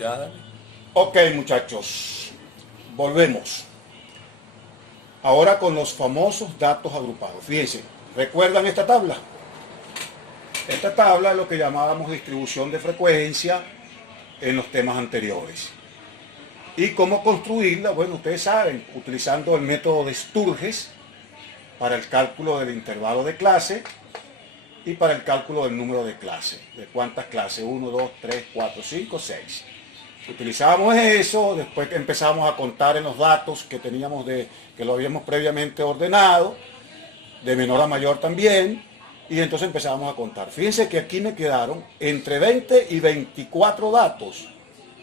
Ya, dale. Ok, muchachos, volvemos. Ahora con los famosos datos agrupados. Fíjense, ¿recuerdan esta tabla? Esta tabla es lo que llamábamos distribución de frecuencia en los temas anteriores. ¿Y cómo construirla? Bueno, ustedes saben, utilizando el método de Sturges para el cálculo del intervalo de clase y para el cálculo del número de clase. ¿De cuántas clases? 1, 2, 3, 4, 5, 6. Utilizábamos eso, después empezamos a contar en los datos que teníamos que lo habíamos previamente ordenado, de menor a mayor también, y entonces empezábamos a contar. Fíjense que aquí me quedaron entre 20 y 24 datos.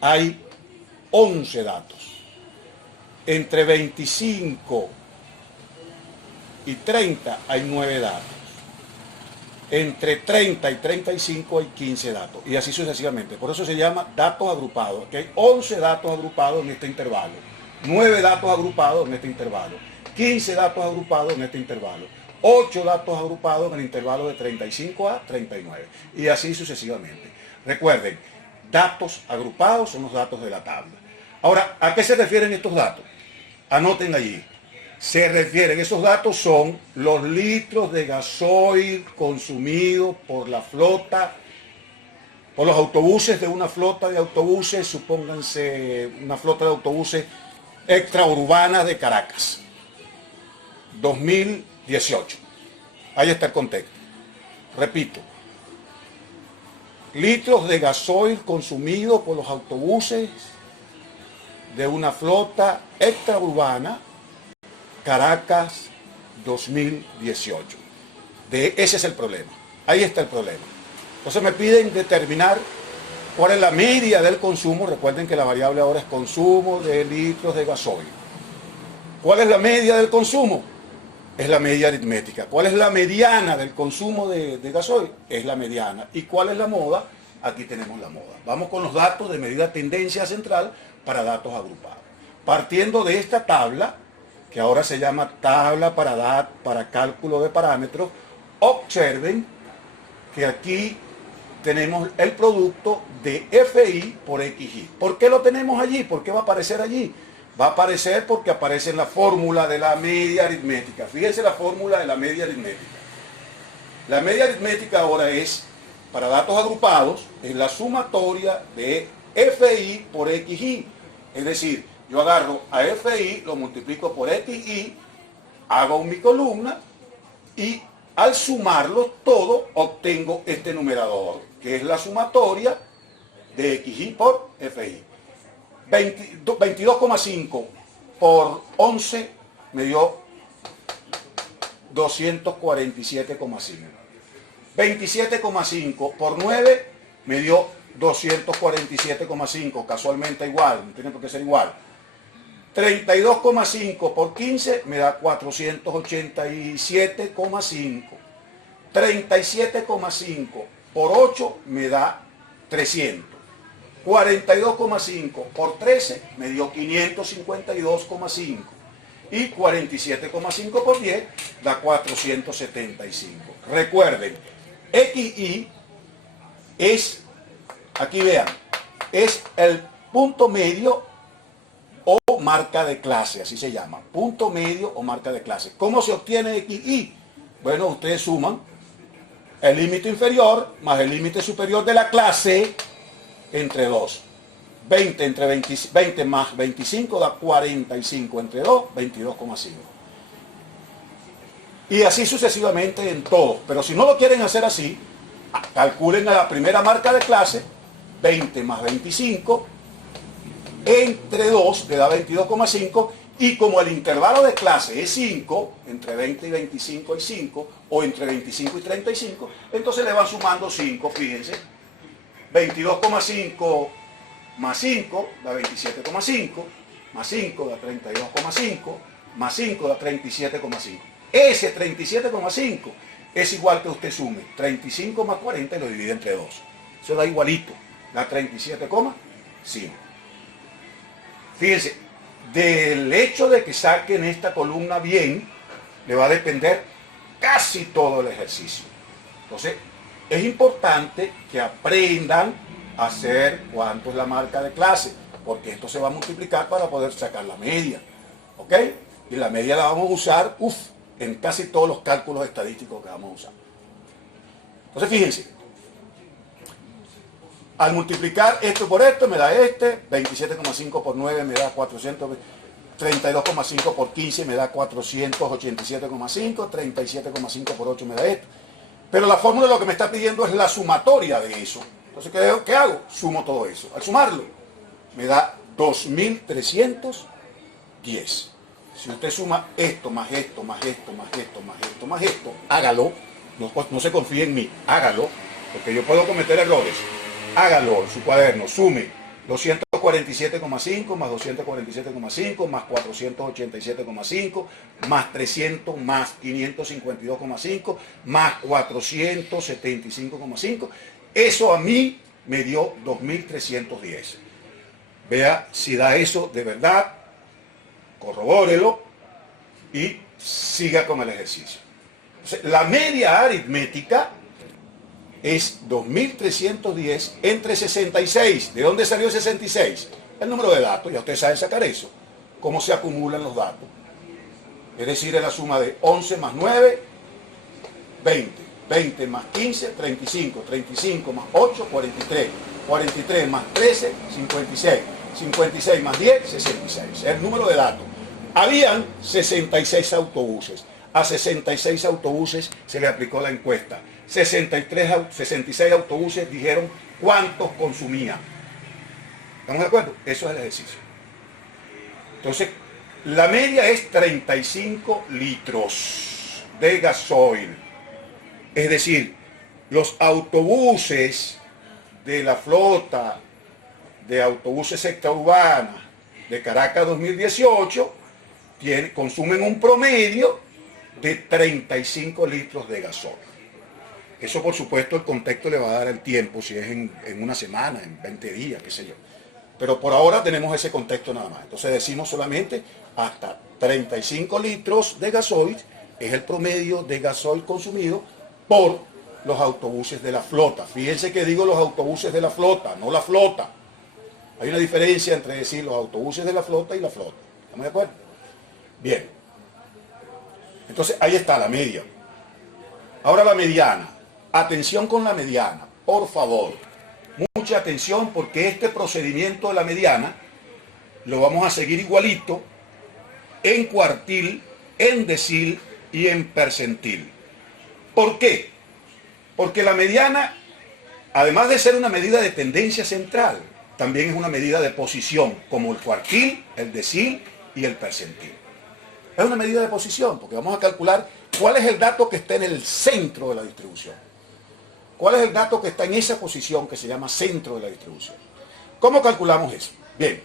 Hay 11 datos. Entre 25 y 30 hay 9 datos. Entre 30 y 35 hay 15 datos. Y así sucesivamente. Por eso se llama datos agrupados. Que hay 11 datos agrupados en este intervalo. 9 datos agrupados en este intervalo. 15 datos agrupados en este intervalo. 8 datos agrupados en el intervalo de 35 a 39. Y así sucesivamente. Recuerden, datos agrupados son los datos de la tabla. Ahora, ¿a qué se refieren estos datos? Anoten allí. Se refieren, esos datos son los litros de gasoil consumidos por la flota, por los autobuses de una flota de autobuses, supónganse una flota de autobuses extraurbanas de Caracas, 2018. Ahí está el contexto. Repito, litros de gasoil consumidos por los autobuses de una flota extraurbana, Caracas 2018. Ese es el problema. Ahí está el problema. Entonces me piden determinar cuál es la media del consumo. Recuerden que la variable ahora es consumo de litros de gasoil. ¿Cuál es la media del consumo? Es la media aritmética. ¿Cuál es la mediana del consumo de gasoil? Es la mediana. ¿Y cuál es la moda? Aquí tenemos la moda. Vamos con los datos de medida tendencia central para datos agrupados. Partiendo de esta tabla, que ahora se llama tabla para cálculo de parámetros, observen que aquí tenemos el producto de FI por XI. ¿Por qué lo tenemos allí? ¿Por qué va a aparecer allí? Va a aparecer porque aparece en la fórmula de la media aritmética. Fíjense la fórmula de la media aritmética. La media aritmética ahora es, para datos agrupados, es la sumatoria de FI por XI. Es decir, yo agarro a FI, lo multiplico por XI, hago mi columna y al sumarlo todo obtengo este numerador, que es la sumatoria de XI por FI. 22,5 por 11 me dio 247,5. 27,5 por 9 me dio 247,5, casualmente igual, no tiene por qué ser igual. 32,5 por 15 me da 487,5. 37,5 por 8 me da 300. 42,5 por 13 me dio 552,5. Y 47,5 por 10 da 475. Recuerden, XI es, aquí vean, es el punto medio o marca de clase, así se llama, punto medio o marca de clase. ¿Cómo se obtiene XI? Bueno, ustedes suman el límite inferior más el límite superior de la clase entre 2. 20 más 25 da 45, entre 2, 22,5. Y así sucesivamente en todo. Pero si no lo quieren hacer así, calculen a la primera marca de clase, 20 más 25, entre 2 le da 22,5, y como el intervalo de clase es 5, entre 20 y 25 hay 5, o entre 25 y 35, entonces le van sumando 5, fíjense. 22,5 más 5 da 27,5, más 5 da 32,5, más 5 da 37,5. Ese 37,5 es igual que usted sume 35 más 40 y lo divide entre 2. Eso da igualito, da 37,5. Fíjense, del hecho de que saquen esta columna bien, le va a depender casi todo el ejercicio. Entonces, es importante que aprendan hacer cuánto es la marca de clase, porque esto se va a multiplicar para poder sacar la media, ¿ok? Y la media la vamos a usar, en casi todos los cálculos estadísticos que vamos a usar. Entonces fíjense, al multiplicar esto por esto me da 27,5 por 9 me da 32,5 por 15 me da 487,5, 37,5 por 8 me da esto. Pero la fórmula lo que me está pidiendo es la sumatoria de eso. Entonces, ¿qué hago? Sumo todo eso. Al sumarlo, me da 2310. Si usted suma esto, más esto, más esto, más esto, más esto, más esto, hágalo. No se confíe en mí, hágalo, porque yo puedo cometer errores. Hágalo en su cuaderno, sume 247,5 más 247,5 más 487,5 más 300 más 552,5 más 475,5. Eso a mí me dio 2310. Vea si da eso de verdad, corrobórelo y siga con el ejercicio. Entonces, la media aritmética es 2310 entre 66. ¿De dónde salió 66? El número de datos, ya ustedes saben sacar eso. ¿Cómo se acumulan los datos? Es decir, es la suma de 11 más 9, 20. 20 más 15, 35. 35 más 8, 43. 43 más 13, 56. 56 más 10, 66. Es el número de datos. Habían 66 autobuses. A 66 autobuses se le aplicó la encuesta. 66 autobuses dijeron cuántos consumían. ¿Estamos de acuerdo? Eso es el ejercicio. Entonces, la media es 35 litros de gasoil. Es decir, los autobuses de la flota de autobuses extraurbanos de Caracas 2018 consumen un promedio de 35 litros de gasoil. Eso, por supuesto, el contexto le va a dar el tiempo, si es en una semana, en 20 días, qué sé yo. Pero por ahora tenemos ese contexto nada más. Entonces decimos solamente hasta 35 litros de gasoil es el promedio de gasoil consumido por los autobuses de la flota. Fíjense que digo los autobuses de la flota, no la flota. Hay una diferencia entre decir los autobuses de la flota y la flota. ¿Estamos de acuerdo? Bien. Entonces ahí está la media. Ahora la mediana. Atención con la mediana, por favor. Mucha atención porque este procedimiento de la mediana lo vamos a seguir igualito en cuartil, en decil y en percentil. ¿Por qué? Porque la mediana, además de ser una medida de tendencia central, también es una medida de posición, como el cuartil, el decil y el percentil. Es una medida de posición, porque vamos a calcular cuál es el dato que está en el centro de la distribución. ¿Cuál es el dato que está en esa posición que se llama centro de la distribución? ¿Cómo calculamos eso? Bien,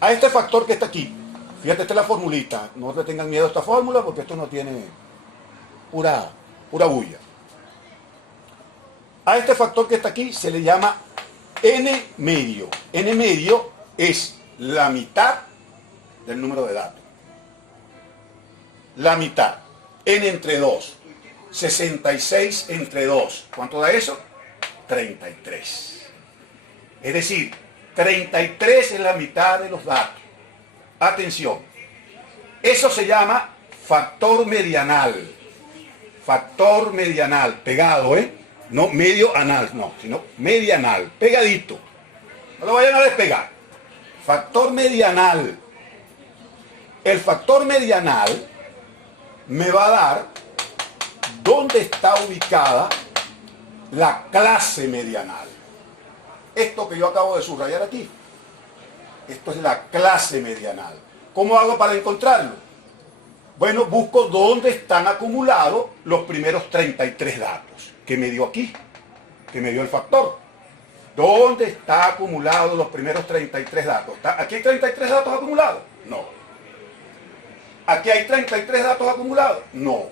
a este factor que está aquí, fíjate, esta es la formulita, no le tengan miedo a esta fórmula porque esto no tiene pura bulla. A este factor que está aquí se le llama n medio. N medio es la mitad del número de datos. La mitad. N entre 2. 66 entre 2. ¿Cuánto da eso? 33. Es decir, 33 es la mitad de los datos. Atención. Eso se llama factor medianal. Factor medianal. Pegado, ¿eh? No medio anal, no, sino medianal. Pegadito. No lo vayan a despegar. Factor medianal. El factor medianal me va a dar dónde está ubicada la clase medianal. Esto que yo acabo de subrayar aquí, esto es la clase medianal. ¿Cómo hago para encontrarlo? Bueno, busco dónde están acumulados los primeros 33 datos que me dio aquí, que me dio el factor. ¿Dónde está acumulado los primeros 33 datos? ¿Aquí hay 33 datos acumulados? No. ¿Aquí hay 33 datos acumulados? No.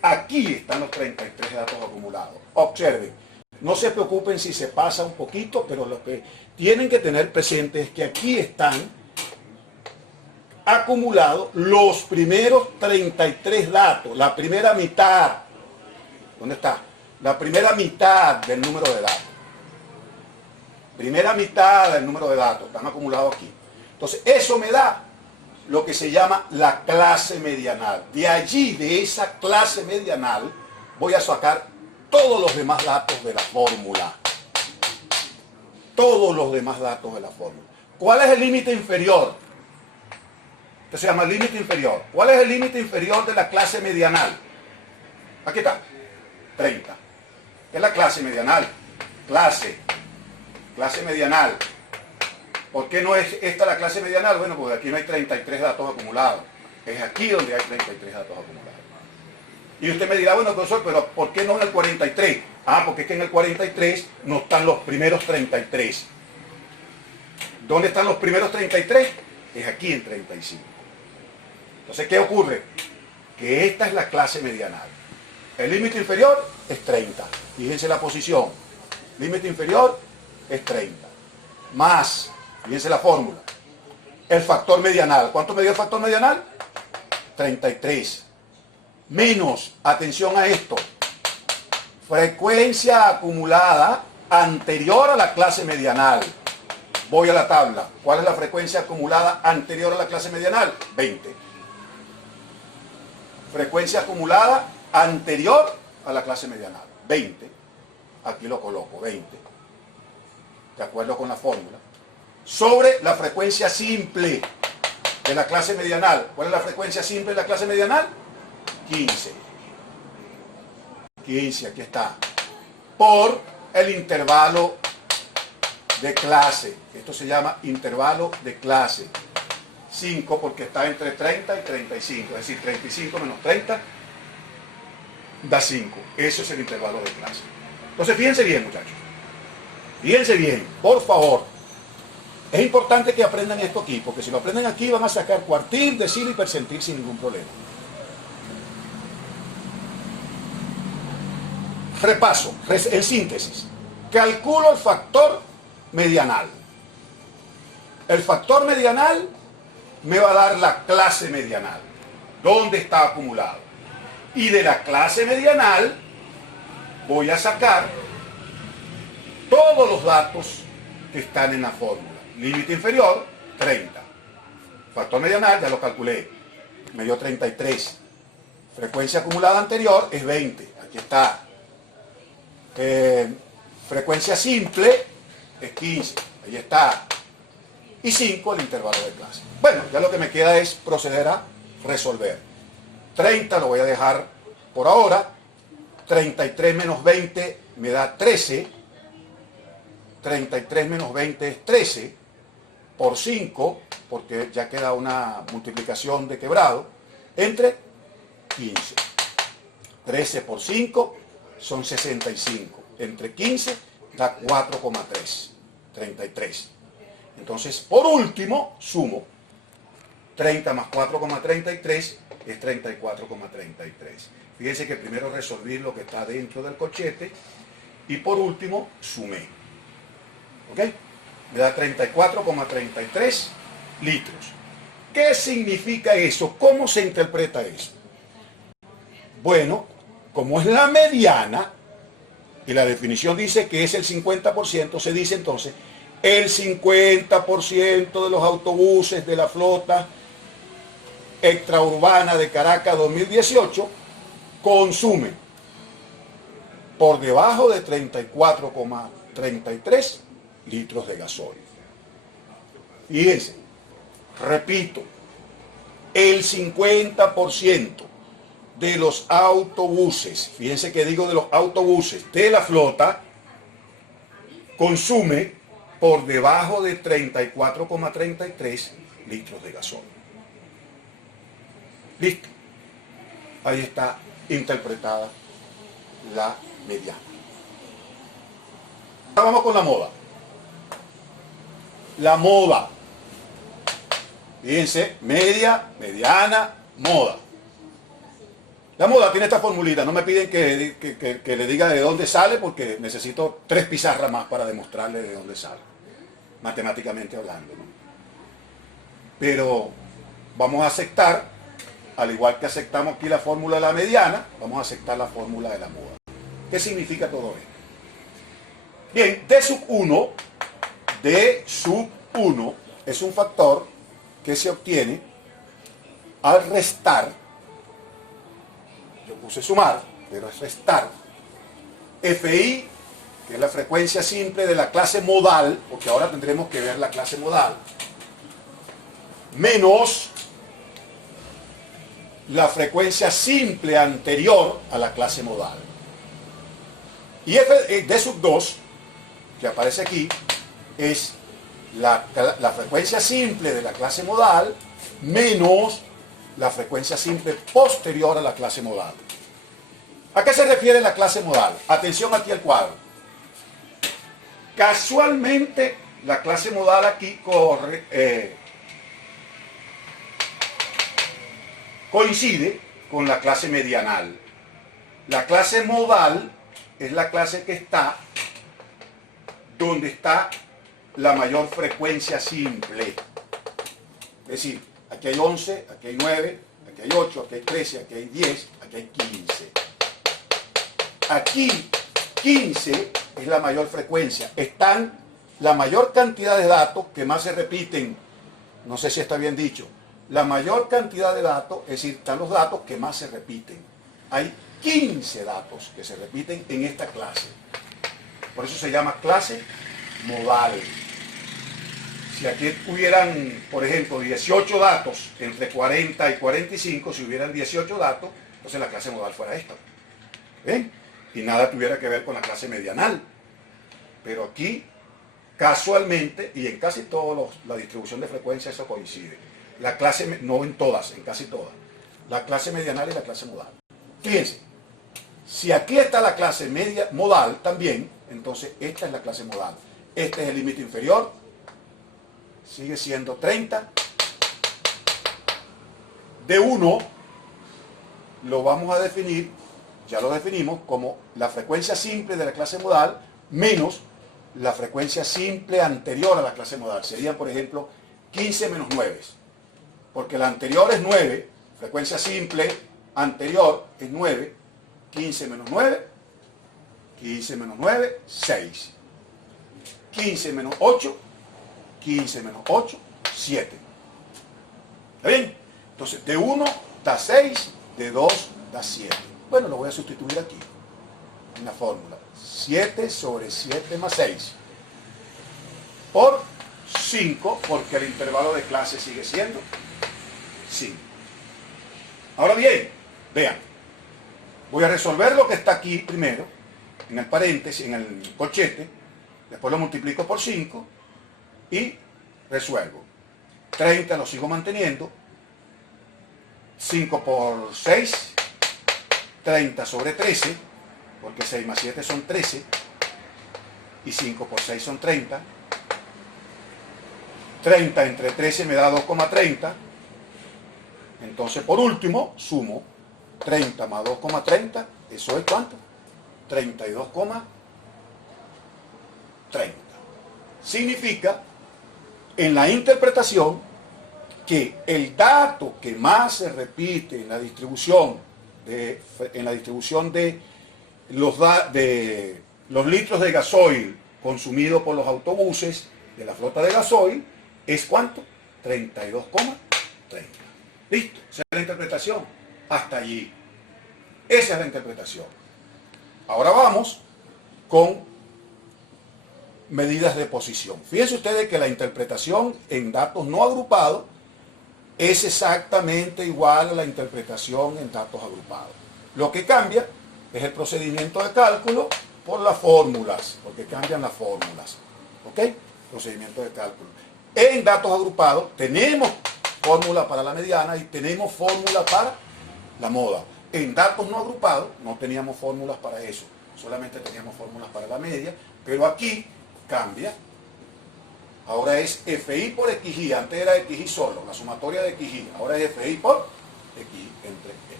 Aquí están los 33 datos acumulados. Observen, no se preocupen si se pasa un poquito, pero lo que tienen que tener presente es que aquí están acumulados los primeros 33 datos, la primera mitad. ¿Dónde está? La primera mitad del número de datos. Primera mitad del número de datos, están acumulados aquí. Entonces, eso me da lo que se llama la clase medianal. De allí, de esa clase medianal, voy a sacar todos los demás datos de la fórmula. Todos los demás datos de la fórmula. ¿Cuál es el límite inferior? Esto se llama límite inferior. ¿Cuál es el límite inferior de la clase medianal? Aquí está. 30. ¿Qué es la clase medianal? Clase medianal. ¿Por qué no es esta la clase medianal? Bueno, porque aquí no hay 33 datos acumulados. Es aquí donde hay 33 datos acumulados. Y usted me dirá, bueno, profesor, pero ¿por qué no en el 43? Ah, porque es que en el 43 no están los primeros 33. ¿Dónde están los primeros 33? Es aquí en 35. Entonces, ¿qué ocurre? Que esta es la clase medianal. El límite inferior es 30. Fíjense la posición. Límite inferior es 30. Más, fíjense la fórmula. El factor medianal. ¿Cuánto me dio el factor medianal? 33. Menos, atención a esto, frecuencia acumulada anterior a la clase medianal. Voy a la tabla. ¿Cuál es la frecuencia acumulada anterior a la clase medianal? 20. Frecuencia acumulada anterior a la clase medianal. 20. Aquí lo coloco, 20. De acuerdo con la fórmula. Sobre la frecuencia simple de la clase medianal. ¿Cuál es la frecuencia simple de la clase medianal? 15. 15, aquí está. Por el intervalo de clase. Esto se llama intervalo de clase. 5 porque está entre 30 y 35. Es decir, 35 menos 30 da 5. Eso es el intervalo de clase. Entonces, fíjense bien, muchachos. Fíjense bien, por favor. Es importante que aprendan esto aquí, porque si lo aprenden aquí van a sacar cuartil, decil y percentil sin ningún problema. Repaso, en síntesis. Calculo el factor medianal. El factor medianal me va a dar la clase medianal. ¿Dónde está acumulado? Y de la clase medianal voy a sacar todos los datos que están en la fórmula. Límite inferior, 30. Factor medianal, ya lo calculé. Me dio 33. Frecuencia acumulada anterior es 20. Aquí está. Frecuencia simple es 15. Ahí está. Y 5 el intervalo de clase. Bueno, ya lo que me queda es proceder a resolver. 30 lo voy a dejar por ahora. 33 menos 20 me da 13. 33 menos 20 es 13. Por 5, porque ya queda una multiplicación de quebrado, entre 15. 13 por 5 son 65. Entre 15 da 4,3. 33. Entonces, por último, sumo. 30 más 4,33 es 34,33. Fíjense que primero resolví lo que está dentro del corchete y por último sumé. ¿Ok? Me da 34,33 litros. ¿Qué significa eso? ¿Cómo se interpreta eso? Bueno, como es la mediana, y la definición dice que es el 50%, se dice entonces, el 50% de los autobuses de la flota extraurbana de Caracas 2018 consumen por debajo de 34,33 litros de gasoil. Fíjense, repito, el 50% de los autobuses, fíjense que digo de los autobuses de la flota, consume por debajo de 34,33 litros de gasoil. Listo. Ahí está interpretada la mediana. Ahora vamos con la moda. La moda. Fíjense, media, mediana, moda. La moda tiene esta formulita. No me piden que le diga de dónde sale porque necesito 3 pizarras más para demostrarle de dónde sale. Matemáticamente hablando, ¿no? Pero vamos a aceptar, al igual que aceptamos aquí la fórmula de la mediana, vamos a aceptar la fórmula de la moda. ¿Qué significa todo esto? Bien, D sub 1 D sub 1 es un factor que se obtiene al restar, yo puse sumar, pero es restar, Fi, que es la frecuencia simple de la clase modal, porque ahora tendremos que ver la clase modal, menos la frecuencia simple anterior a la clase modal. Y D sub 2, que aparece aquí, es la frecuencia simple de la clase modal menos la frecuencia simple posterior a la clase modal. ¿A qué se refiere la clase modal? Atención aquí al cuadro. Casualmente, la clase modal aquí coincide con la clase medianal. La clase modal es la clase que está donde está la mayor frecuencia simple. Es decir, aquí hay 11, aquí hay 9, aquí hay 8, aquí hay 13, aquí hay 10, aquí hay 15. Aquí 15 es la mayor frecuencia. Están la mayor cantidad de datos que más se repiten. No sé si está bien dicho. La mayor cantidad de datos, es decir, están los datos que más se repiten. Hay 15 datos que se repiten en esta clase. Por eso se llama clase modal. Si aquí hubieran, por ejemplo, 18 datos entre 40 y 45, si hubieran 18 datos, entonces la clase modal fuera esta. ¿Ven? Y nada tuviera que ver con la clase medianal. Pero aquí, casualmente, y en casi toda la distribución de frecuencia eso coincide. La clase, no en todas, en casi todas. La clase medianal y la clase modal. Fíjense, si aquí está la clase media modal también, entonces esta es la clase modal. Este es el límite inferior, sigue siendo 30. De 1 lo vamos a definir, ya lo definimos, como la frecuencia simple de la clase modal menos la frecuencia simple anterior a la clase modal. Serían, por ejemplo, 15 menos 9. Porque la anterior es 9, frecuencia simple anterior es 9, 15 menos 9, 15 menos 9, 6. 15 menos 8, 15 menos 8, 7. ¿Está bien? Entonces, de 1 da 6, de 2 da 7. Bueno, lo voy a sustituir aquí, en la fórmula. 7 sobre 7 más 6. Por 5, porque el intervalo de clase sigue siendo 5. Ahora bien, vean. Voy a resolver lo que está aquí primero, en el paréntesis, en el corchete. Después lo multiplico por 5 y resuelvo. 30 lo sigo manteniendo. 5 por 6, 30 sobre 13, porque 6 más 7 son 13, y 5 por 6 son 30. 30 entre 13 me da 2,30. Entonces, por último, sumo 30 más 2,30, ¿eso es cuánto? 32,30. Significa, en la interpretación, que el dato que más se repite en la distribución de los litros de gasoil consumidos por los autobuses de la flota de gasoil es ¿cuánto? 32,30. Listo, esa es la interpretación. Hasta allí. Esa es la interpretación. Ahora vamos con medidas de posición. Fíjense ustedes que la interpretación en datos no agrupados es exactamente igual a la interpretación en datos agrupados. Lo que cambia es el procedimiento de cálculo por las fórmulas, porque cambian las fórmulas. ¿Ok? Procedimiento de cálculo. En datos agrupados tenemos fórmula para la mediana y tenemos fórmula para la moda. En datos no agrupados no teníamos fórmulas para eso, solamente teníamos fórmulas para la media, pero aquí cambia. Ahora es FI por XI, antes era XI solo, la sumatoria de XI, ahora es FI por XI entre E.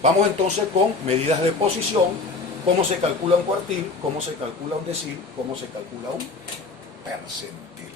Vamos entonces con medidas de posición, cómo se calcula un cuartil, cómo se calcula un decil, cómo se calcula un percentil.